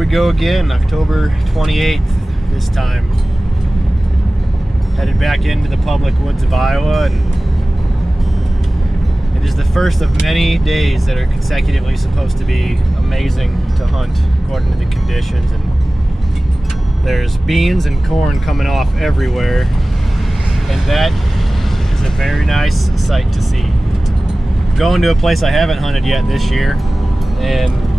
we go again, October 28th this time. Headed back into the public woods of Iowa, and it is the first of many days that are consecutively supposed to be amazing to hunt according to the conditions. And there's beans and corn coming off everywhere, and that is a very nice sight to see. Going to a place I haven't hunted yet this year, and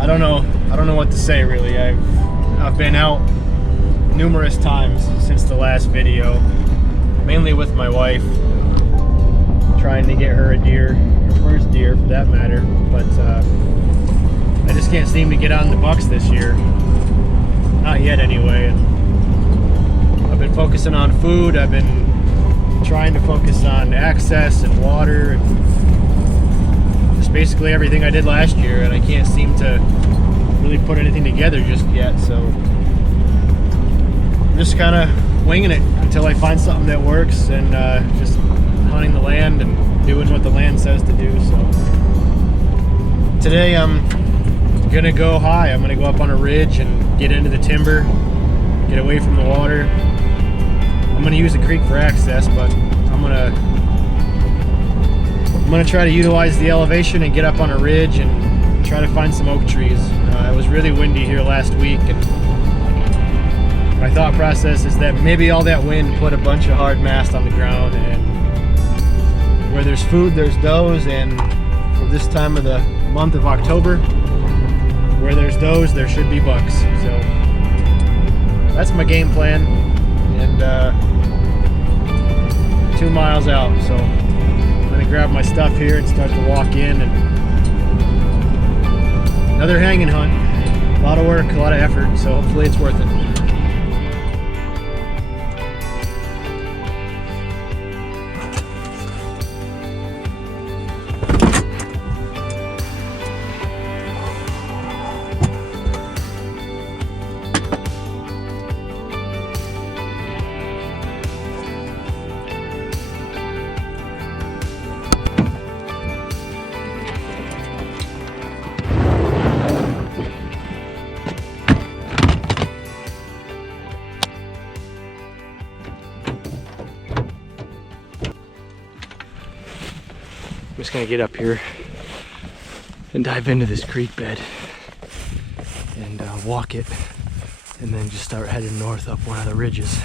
I don't know what to say really. I've been out numerous times since the last video, mainly with my wife, trying to get her a deer, her first deer for that matter, but I just can't seem to get on the bucks this year. Not yet anyway. And I've been focusing on food, I've been trying to focus on access and water, and just basically everything I did last year, and I can't seem to really put anything together just yet, so I'm just kind of winging it until I find something that works, and just hunting the land and doing what the land says to do. So today I'm gonna go high. I'm gonna go up on a ridge and get into the timber, get away from the water. I'm gonna use the creek for access, but I'm gonna try to utilize the elevation and get up on a ridge and try to find some oak trees. It was really windy here last week, and my thought process is that maybe all that wind put a bunch of hard mast on the ground, and where there's food, there's does, and for this time of the month of October, where there's does, there should be bucks. So that's my game plan, and 2 miles out, so I'm gonna grab my stuff here and start to walk in. And another hanging hunt, a lot of work, a lot of effort, so hopefully it's worth it. I'm just gonna get up here and dive into this creek bed and walk it, and then just start heading north up one of the ridges.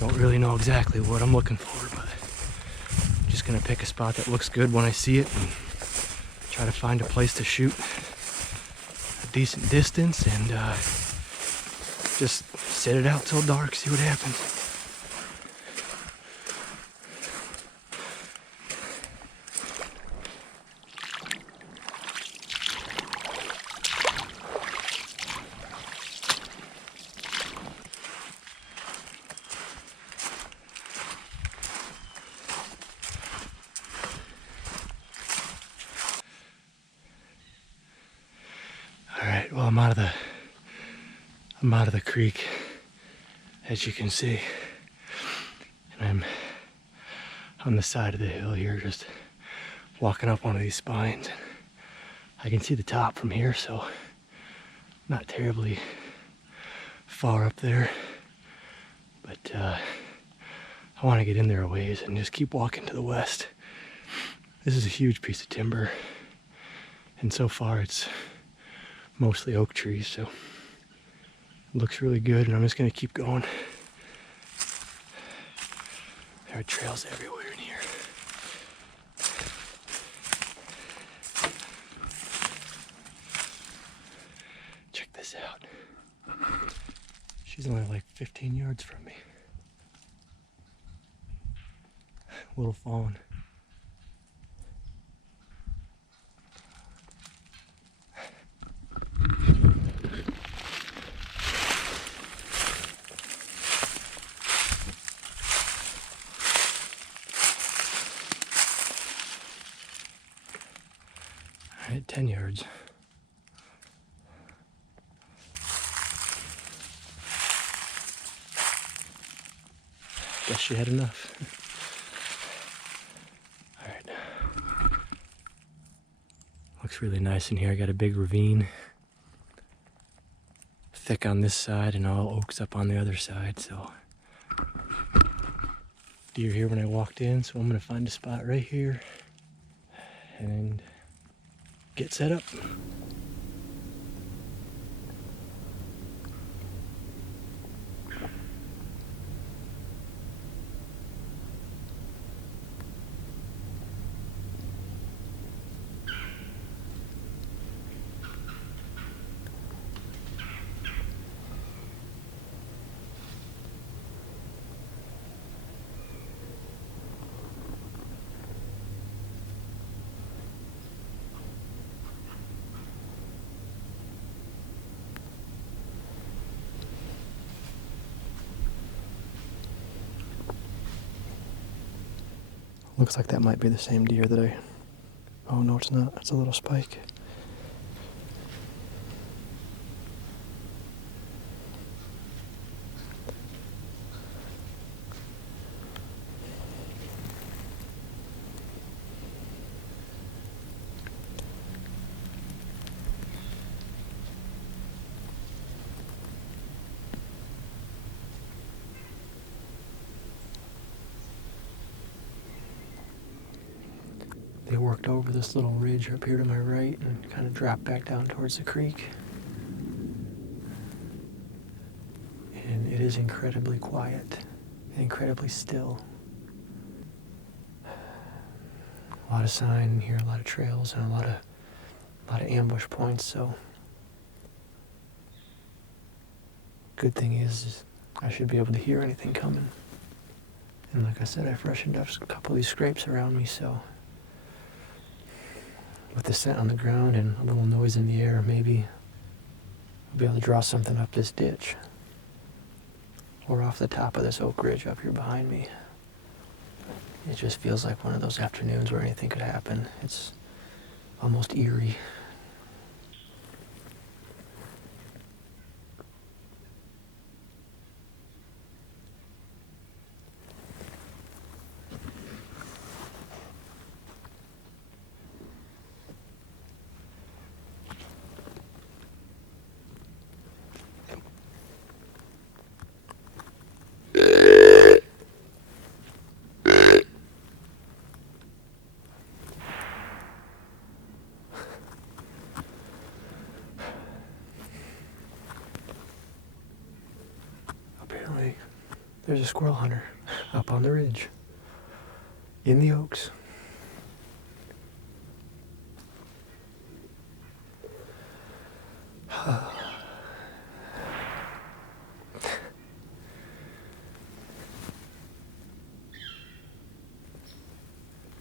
Don't really know exactly what I'm looking for, but I'm just gonna pick a spot that looks good when I see it and try to find a place to shoot a decent distance, and just sit it out till dark, see what happens. All right, well, I'm out of the creek, as you can see, and I'm on the side of the hill here, just walking up one of these spines. I can see the top from here, so not terribly far up there, but I want to get in there a ways and just keep walking to the west. This is a huge piece of timber, and so far it's mostly oak trees, so it looks really good, and I'm just gonna keep going. There are trails everywhere in here. Check this out. She's only like 15 yards from me. Little fawn. All right, 10 yards. Guess she had enough. Looks really nice in here. I got a big ravine. Thick on this side and all oaks up on the other side, so deer here when I walked in, so I'm gonna find a spot right here and get set up. Looks like that might be the same deer that I... Oh no, it's not. It's a little spike. They worked over this little ridge up here to my right and kind of dropped back down towards the creek. And it is incredibly quiet, incredibly still. A lot of sign in here, a lot of trails, and a lot of ambush points. So, good thing is I should be able to hear anything coming. And like I said, I freshened up a couple of these scrapes around me, so with the scent on the ground and a little noise in the air, maybe I'll be able to draw something up this ditch or off the top of this oak ridge up here behind me. It just feels like one of those afternoons where anything could happen. It's almost eerie. Apparently, there's a squirrel hunter up on the ridge in the oaks.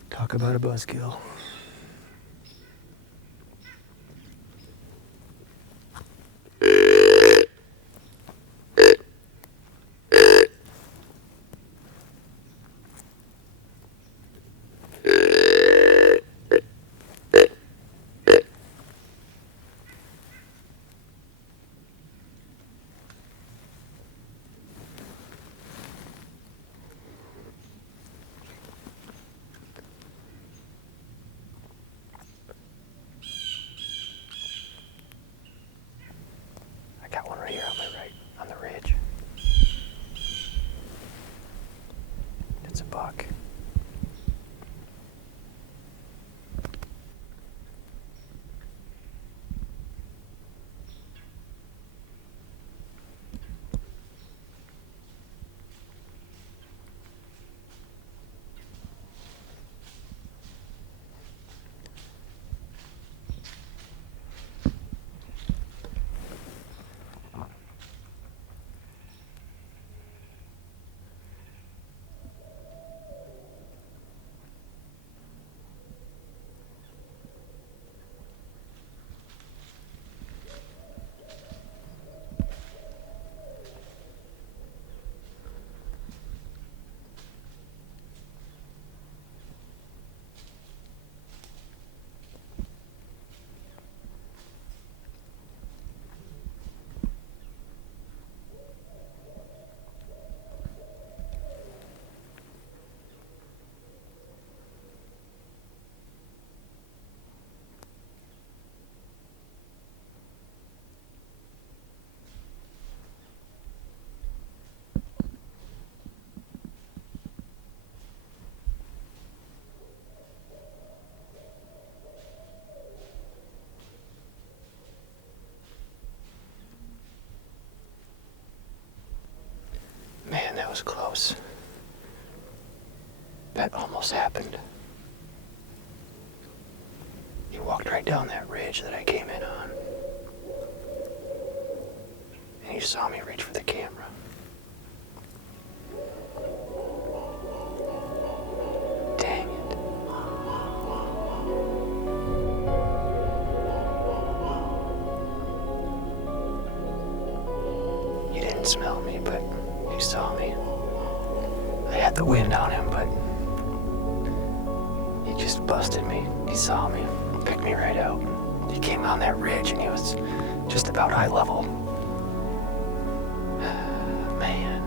Talk about a buzzkill. was close. That almost happened. He walked right down that ridge that I came in on. And he saw me reach for the camera. Dang it. He didn't smell me, but he saw me. I had the wind on him, but he just busted me. He saw me, picked me right out. He came on that ridge and he was just about eye level. Man.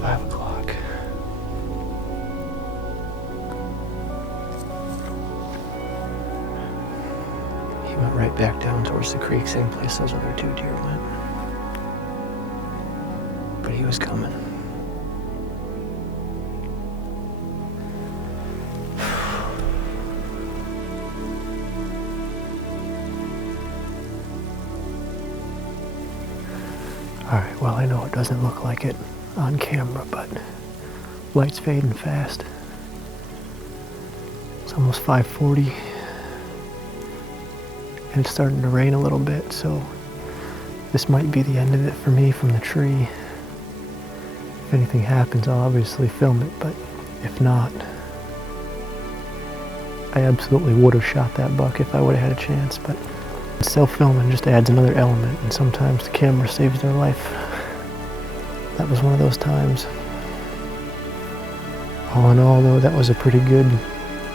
Five o'clock. He went right back down towards the creek, same place those other two deer went. But he was coming. Alright, well, I know it doesn't look like it on camera, but light's fading fast. It's almost 5:40, and it's starting to rain a little bit, so this might be the end of it for me from the tree. If anything happens, I'll obviously film it, but if not, I absolutely would have shot that buck if I would have had a chance, but self-filming just adds another element, and sometimes the camera saves their life. That was one of those times. All in all, though, that was a pretty good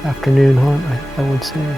afternoon hunt, I would say.